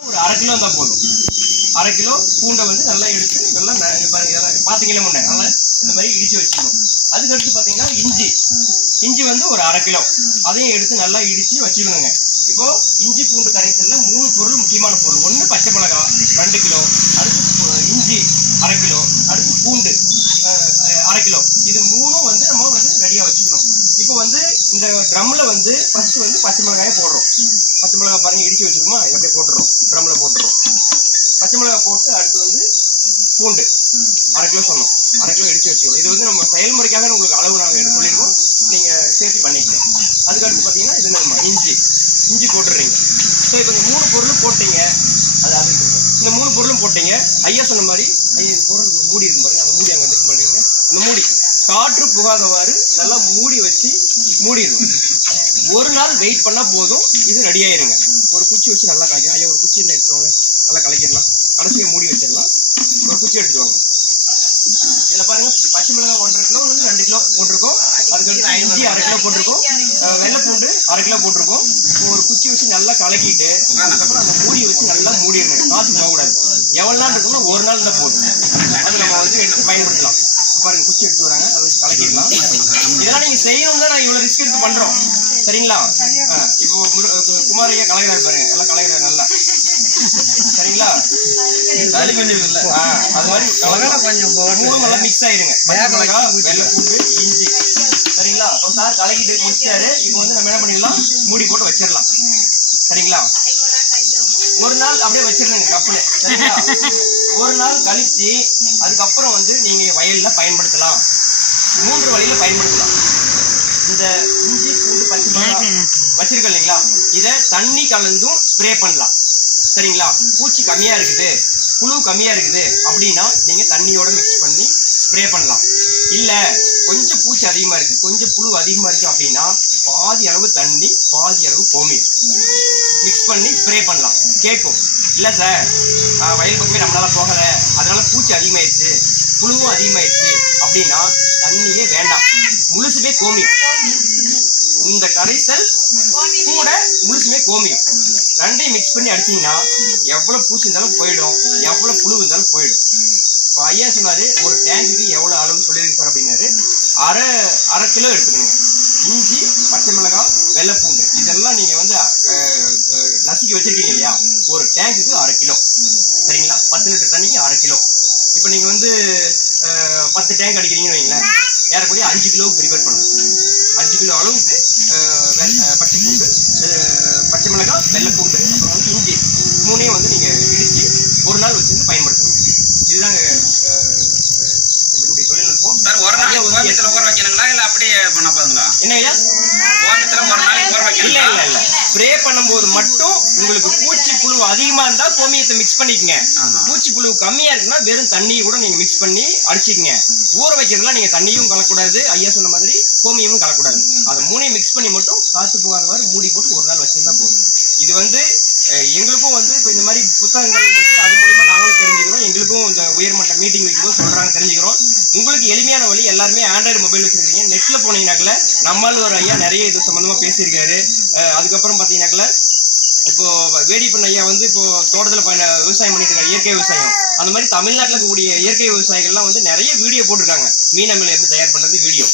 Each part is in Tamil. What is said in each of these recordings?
ஒரு அரை கிலோ இருந்தால் போதும். அரை கிலோ பூண்டை வந்து நல்லா எடுத்து நல்லா பார்த்தீங்களே முன்னே நல்லா இந்த மாதிரி இடிச்சு வச்சுக்கணும். அதுக்கடுத்து பார்த்தீங்கன்னா இஞ்சி. இஞ்சி வந்து ஒரு அரை கிலோ. அதையும் எடுத்து நல்லா இடிச்சு வச்சுக்கணுங்க. இப்போ இஞ்சி பூண்டு கரைசல்ல மூணு பொருள் முக்கியமான பொருள். ஒன்று பச்சை மிளகாய் ரெண்டு கிலோ அடுத்து பு- இஞ்சி அரை கிலோ அடுத்து பூண்டு அஹ், அஹ், அரை கிலோ இது மூணும் வந்து நம்ம வந்து ரெடியாக வச்சுக்கணும் இப்போ வந்து இந்த ட்ரம்ல வந்து ஃபர்ஸ்ட் வந்து பச்சை மிளகாயை போடுறோம். பச்சை மிளகாய் பாருங்க இடிச்சு வச்சிருக்கோமா? இதை அப்படியே போட்டுறோம். ட்ரம்ல போட்டுறோம். பச்சை மிளகாய் போட்டு அடுத்து வந்து பூண்டு. அரை கிலோ சொன்னோம். அரை கிலோ இடிச்சு வச்சுக்கணும் இது வந்து நம்ம செயல்முறைக்காக உங்களுக்கு அளவு நாங்கள் எடுத்து சொல்லிடுவோம் நீங்க சேர்த்து பண்ணிக்கலாம். அதுக்கடுத்து பார்த்தீங்கன்னா இது நம்ம இஞ்சி. இஞ்சி போட்டுடுறீங்க ஸோ இப்போ இந்த மூணு பொருளும் போட்டீங்க. அது அது இந்த மூணு பொருளும் போட்டீங்க. ஐயா சொன்ன மாதிரி ஐயா இது பொருள் மூடி இருக்கும் பாருங்க. அந்த மூடி அங்கே இருக்கும் பாருங்க. அந்த மூடி. காற்று புகாதவாறு நல்லா மூடி வச்சு மூடிடும் ஒரு நாள் வெயிட் பண்ணா போதும். இது ரெடி ஆயிருங்க. ஒரு குச்சி வச்சு நல்லா கலைக்கலாம் ஐயா ஒரு குச்சி எடுத்துருவாங்க நல்லா கலக்கிடலாம். கடைசியை மூடி வச்சிடலாம். ஒரு குச்சி எடுத்துட்டு வாங்க இதுல பாருங்க பச்சை மிளகாய் ஒன்றரை கிலோ ரெண்டு கிலோ போட்டிருக்கோம். அதுக்கடுத்து இஞ்சி அரை கிலோ போட்டிருக்கோம். வெள்ளை பூண்டு அரை கிலோ போட்டிருக்கோம். ஒரு குச்சி வச்சு நல்லா கலக்கிட்டு அதுக்கப்புறம் அந்த மூடி வச்சு நல்லா மூடிடணும். காசு போகக்கூடாது. எவ்வளவு நாள் இருக்குன்னா ஒரு நாள் தான் போதும். அது நம்ம வந்து பயன்படுத்தலாம். பாருங்க குச்சி எடுத்து வராங்க. அதை வச்சு கலக்கிடலாம். இதெல்லாம் நீங்க செய்யணும் தான் நான் இவ்வளவு ரிஸ்க் எடுத்து பண்றோம். சரிங்களா? இப்போ முரு- குமார் ஐயா கலகிறாரு பாருங்க. எல்லாம் கலகிறாரு நல்லா. சரிங்களா? அது மாதிரி கொஞ்சம் நல்லா மிக்ஸ் ஆயிருங்க. பச்சை வேக மிளகாய் வச்சு வெள்ளை பூண்டு இஞ்சி. சரிங்களா? இப்போ சார் கலக்கிட்டு முடிச்சாரு. இப்போ வந்து நம்ம என்ன பண்ணிடலாம்? மூடி போட்டு வச்சிடலாம். சரிங்களா? ஒரு நாள் அப்படியே வச்சிருந்தேங்க சரிங்களா? ஒரு நாள் கழிச்சு அதுக்கப்புறம் வந்து நீங்க வயல்ல பயன்படுத்தலாம். மூன்று வழியில பயன்படுத்தலாம். இந்த இஞ்சி பூண்டு பச்சை மிளகாய் வச்சிருக்கோம் இல்லைங்களா? இதை தண்ணி கலந்தும் ஸ்ப்ரே பண்ணலாம். சரிங்களா? பூச்சி கம்மியா இருக்குது. புழு கம்மியா இருக்குது. அப்படின்னா நீங்க தண்ணியோட மிக்ஸ் பண்ணி ஸ்ப்ரே பண்ணலாம். இல்ல கொஞ்சம் பூச்சி அதிகமா இருக்கு கொஞ்சம் புழு அதிகமா இருக்கு அப்படின்னா பாதி அளவு தண்ணி பாதி அளவு கோமியம் மிக்ஸ் பண்ணி ஸ்ப்ரே பண்ணலாம். கேட்கும். இல்லை சார் வயல் பக்கமே நம்மளால போகல. அதனால பூச்சி அதிகமாயிடுச்சு. புழுவும் அதிகமாயிடுச்சு அப்படின்னா தண்ணியே வேண்டாம். முழுசுமே கோமியம் இந்த கரைசல் கூட முழுசுமே கோமியம் ரெண்டையும் மிக்ஸ் பண்ணி அடிச்சிங்கன்னா எவ்வளவு பூச்சி இருந்தாலும் போயிடும். எவ்வளவு புழு இருந்தாலும் போயிடும். ஐயா சொன்னாரு ஒரு டேங்குக்கு எவ்வளவு அளவு சொல்லியிருக்கு சார் அப்படின்னாரு. அரை அரை கிலோ எடுத்துக்கணும் இஞ்சி பச்சை மிளகாய் வெள்ளைப்பூண்டு. இதெல்லாம் நீங்க வந்து நசுக்கி வச்சிருக்கீங்க இல்லையா? ஒரு டேங்குக்கு அரை கிலோ. சரிங்களா? பத்து லிட்டர் தண்ணிக்கு அரை கிலோ. இப்போ நீங்க வந்து பத்து டேங்க் அடிக்கிறீங்கன்னு வைங்களேன். ஏறக்கூடிய அஞ்சு கிலோ ப்ரிப்பேர் பண்ணணும். அஞ்சு கிலோ அளவுக்கு பச்சை பூண்டு பச்சை மிளகாய் வெள்ளைப்பூண்டு அப்புறம் வந்து இஞ்சி மூணையும் வந்து நீங்க இடிச்சு ஒரு நாள் வச்சிருந்து பயன்படுத்தணும் இதுதாங்க அஹ், அஹ், இதனுடைய தொழில்நுட்பம் சார் ஒரு ஐயா நாளைக்கு வந்து கோமியத்துல ஊற வைக்கணுங்களா இல்ல அப்படியே பண்ண போதுங்களா என்ன ஐயா கோமியத்துல ஒரு நாளைக்கு ஊற இல்ல வைக்கணுங்களா இல்ல இல்ல ஸ்ப்ரே பண்ணும்போது மட்டும் உங்களுக்கு பூச்சி புழு அதிகமா இருந்தா கோமியத்தை மிக்ஸ் பண்ணிக்கங்க. ஆஹா. பூச்சி புழு கம்மியா இருக்குன்னா வெறும் தண்ணியை கூட நீங்க மிக்ஸ் பண்ணி அடிச்சுக்கங்க. ஊற வைக்கிறதுல நீங்க தண்ணியும் கலக்கூடாது ஐயா சொன்ன மாதிரி கோமியமும் கலக்கூடாது அதை மூணையும் மிக்ஸ் பண்ணி மட்டும் காத்து போகாத மாதிரி மூடி போட்டு ஒரு நாள் வச்சிருந்தா போதும். இது வந்து எங்களுக்கும் வந்து இப்போ இந்த மாதிரி புத்தகங்கள் அது மூலியமா நாங்களும் தெரிஞ்சுக்கிறோம். எங்களுக்கும் இந்த உயர்மட்ட மீட்டிங் வைக்கும்போது சொல்றாங்க தெரிஞ்சுக்கிறோம். உங்களுக்கு எளிமையான வழி எல்லாருமே ஆண்ட்ராய்டு மொபைல் வச்சிருக்கீங்க. நெட்ல போனீங்கன்னாக்கல நம்மால் ஒரு ஐயா நிறைய இது சம்பந்தமா பேசியிருக்காரு. அதுக்கப்புறம் பாத்தீங்கன்னாக்கல இப்போ வேடிப்பன் ஐயா வந்து இப்போ தோட்டத்துல பண்ண விவசாயம் பண்ணிட்டு இருக்காங்க இயற்கை விவசாயம். அந்த மாதிரி தமிழ்நாட்டில் இருக்கக்கூடிய இயற்கை விவசாயிகள்லாம் வந்து நிறைய வீடியோ போட்டிருக்காங்க. மீன் அமிலம் எப்படி தயார் பண்றது வீடியோ.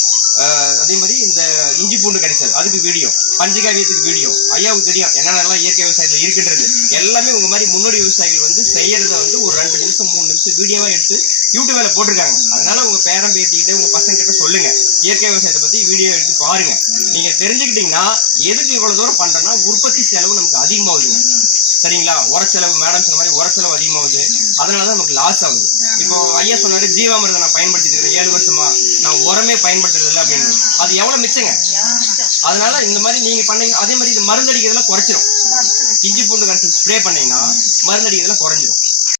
அதே மாதிரி இந்த இஞ்சி பூண்டு கரைசல் அதுக்கு வீடியோ. பஞ்சகாவியத்துக்கு வீடியோ. ஐயாவுக்கு தெரியும் என்னென்னலாம் இயற்கை விவசாயத்தில் இருக்கின்றது. எல்லாமே உங்க மாதிரி முன்னோடி விவசாயிகள் வந்து செய்யறத வந்து ஒரு ரெண்டு நிமிஷம் மூணு நிமிஷம் வீடியோவா எடுத்து யூடியூப்ல போட்டிருக்காங்க. அதனால உங்க பேரம் பேத்திக்கிட்டு உங்க பசங்க கிட்ட சொல்லுங்க. இயற்கை விவசாயத்தை பத்தி வீடியோ எடுத்து பாருங்க. நீங்க தெரிஞ்சுக்கிட்டீங்கன்னா எதுக்கு இவ்வளவு தூரம் பண்றேன்னா உற்பத்தி செலவு நமக்கு அதிகமாகுதுங்க. சரிங்களா? உரச்செலவு மேடம் சொன்ன மாதிரி உரச்செலவு அதிகமாகுது. அதனால தான் நமக்கு லாஸ் ஆகுது. இப்போ ஐயா சொன்னாரு ஜீவாமிரதம் நான் பயன்படுத்திட்டு இருக்கிறேன். ஏழு வருஷமா. நான் உரமே பயன்படுத்துறது இல்லை அப்படின்னு. அது எவ்வளவு மிச்சங்க? அதனால இந்த மாதிரி நீங்க பண்ணீங்க அதே மாதிரி இது மருந்தடிக்கிறதுல குறைச்சிரும். இஞ்சி பூண்டு கரைசல் ஸ்ப்ரே பண்ணீங்கன்னா மருந்தடிக்கிறதுல குறைஞ்சிரும்.